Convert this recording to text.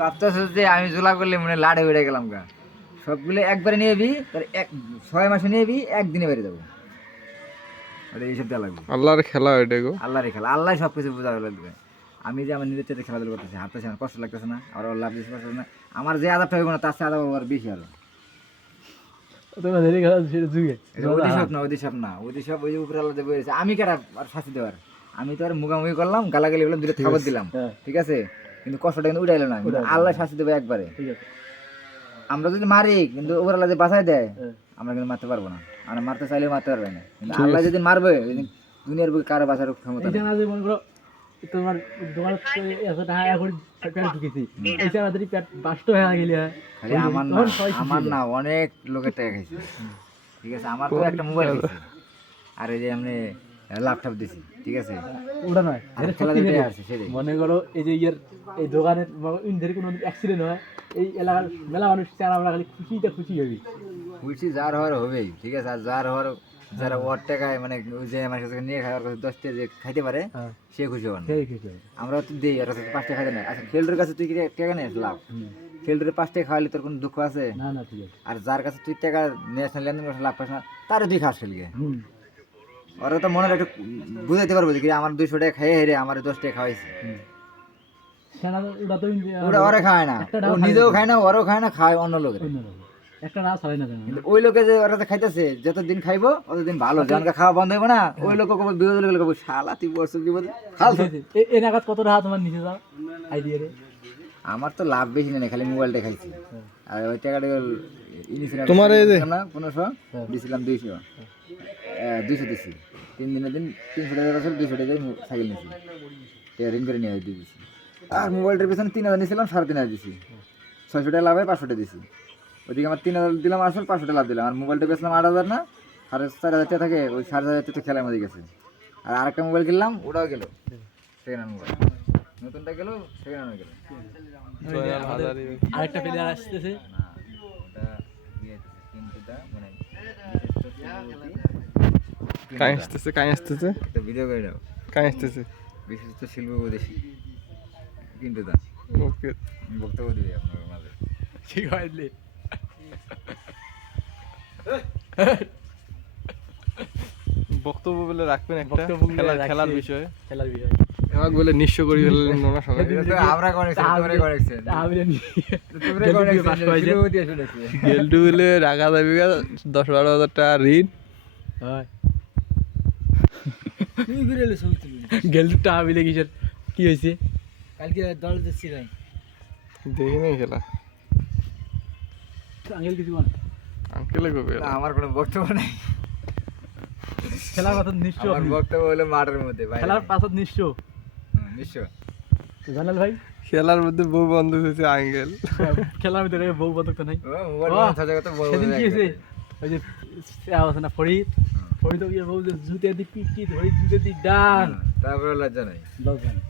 ভাবতেছে যে আমি জোলা করলে মনে হয় লাড়ে বেড়ে গেলাম গা, সবগুলো একবারে নিয়ে যাবি, তার 6 মাসে নিয়ে যাবি, একদিনে বেড়ে যাবো। ওটা এইসব দেওয়া লাগবে। আল্লাহর খেলা ওইটা গো। আল্লাহর খেলা, আল্লাহ সব কিছু বোঝা দেবে। আমি যে আমার নিজের চেয়ে খেলাধুলা করতেছি, হাঁটতেছি, আমার কষ্ট লাগতেছে না, আর ওর লাভ বেশি কষ্ট না, আমার যে আদাবটা হইব না তার চেয়ে আদাব আর বেশি আরো। ওই উপরে আল্লাহ দেবে, আমি কেটা আর শাস্তি দেওয়ার, আমি তো আর মুখামুখি করলাম, গালাগালি বললাম, দুটো খাবার দিলাম, ঠিক আছে, কিন্তু কষ্টটা কিন্তু উঠাইলো না, আল্লাহ শাস্তি দেবে একবারে। আমরা যদি মারি কিন্তু ওপর আল্লাহ যদি বাঁচাই দেয়, আমরা কিন্তু মারতে পারবো না, আমরা মারতে চাইলেও মারতে পারবে না, কিন্তু আল্লাহ যদি মারবে, দুনিয়ার বুকে কারো বাঁচার ক্ষমতা নেই। তোমার তোমার এত টাকা এখন পেট ঢুকেছি, এইটা আমাদের পেট বাস্ট হয়ে গেলে খালি আমার না অনেক লোকের টাকা খাইছে, ঠিক আছে, আমার তো একটা মোবাইল খাইছে, আর এই যে আমি ল্যাপটপ দিছি, ঠিক আছে, ওটা নয়, সেটাই মনে করো এই যে এই দোকানের ইন্টার কোনো অ্যাক্সিডেন্ট হয়, এই এলাকার মেলা মানুষ চার আমরা খালি খুশি হবি, খুশি যার হওয়ার হবেই, ঠিক আছে, আর যার হওয়ার, যারা ওর টাকায় মানে ওই যে আমার কাছে নিয়ে খাওয়ার কাছে 10 টাকা যে খাইতে পারে, সে খুশি হন। আমরা তো দিই, আর 5 টাকা খাইতে না। আচ্ছা, খেলুড়ের কাছে তুই কি টাকা নিয়ে লাভ, খেলুড়ে 5 টাকা খাওয়ালে তোর কোনো দুঃখ আছে? না না, ঠিক আছে। আর যার কাছে তুই টাকা ন্যাশনাল লেনদেন করে লাভ পাস না, তারও তুই খাস খেলকে, ওরা তো মনে একটু বুঝাইতে পারবো যে আমার 200 টাকা খাইয়ে হেরে আমার 10 টাকা খাওয়াইছে, ওরা ওরা খায় না, ও নিজেও খায় না, ওরাও খায় না, খায় অন্য লোকের। একটা রাস হয় না, কিন্তু ওই লোকে যে ওরা খাইতেছে, যতদিন খাইবো ততদিন ভালো, যখন খাওয়া বন্ধ হইব না, ওই লোক বিরোধী লোক কব শালা তুই বর্ষ জীবন খাল। এই নাগাদ কত টাকা তোমার নিচে যাও আইডিয়া রে? আমার তো লাভ বেশি নেই, খালি মোবাইলটা খাইছি, আর ওই টাকাটা তোমার এই যে 1500 দিছিলাম, 200 দিছি, 3 দিনের দিন 300 টাকা আসলে 200 টাকা সাইকেল নিছি, টাকা ঋণ করে নিয়ে দিয়ে দিছি। আর মোবাইলটার পেছনে 3000 নিয়েছিলাম, 3500 দিছি, 600 টাকা লাভ হয়, 500 টাকা দিছি। ওইদিকে আমার 3000 দিলাম, আসল 500 টাকা লাভ দিলাম, আর মোবাইলটা বেচলাম 8000 না, 4500 টাকা থাকে, ওই 4500 টাকা খেলার মধ্যে গেছে। আর আরেকটা মোবাইল কিনলাম, ওটাও গেল, সেকেন্ড হ্যান্ড মোবাইল, নতুনটা গেল, সেকেন্ড হ্যান্ড গেল। আরেকটা প্লেয়ার আসতেছে, ওটা কিনতেটা মানে কাই আসতেছে একটা ভিডিও করে দাও, কাই আসতেছে বিশিষ্ট শিল্প উপদেশী কিনতেটা ওকে বক্তব্য দিবে আপনার মাঝে। ঠিক হয়নি বক্তব্য বলে রাখবেন একটা বক্তব্য বলে খেলার রাখছি। বিষয়ে খেলার বিষয় আমাকে বলে নিঃস্ব করে ফেললেন না সবাই। এটা তো আমরা করেছি, তোমরা করেছেন, তোমরা করেছেন, শিল্প দিয়ে শুনেছি। গেলটু বলে রাখা যাবে 10-12 হাজার টাকা ঋণ। হয় তুই বিরেলে চলছিলি গেলটু টাকা মিলে কিসের কি হয়েছে? কালকে দল দিচ্ছি ভাই, দেখি নাই খেলা, আঙ্কেল কিছু বল। আঙ্কেলে কবে না, আমার কোনো বক্তব্য নেই, খেলার কথা নিশ্চয়, আমার বক্তব্য হলো মাঠের মধ্যে, খেলার পাছত নিশ্চয় নিশ্চয়। জানাল ভাই, খেলার মধ্যে বউ বন্ধ হয়েছে আঙ্কেল, খেলার ভিতরে বউ বদক তো নাই। মোবাইল সাজা কথা বলবো সেদিন কি হয়েছে, ওই যে আছে না ফরিদ, ফরিদ বউ যে জুতে দি পিটি ধরি জুতে দি ডান, তারপরে লজ্জা নাই। লজ্জা নেই।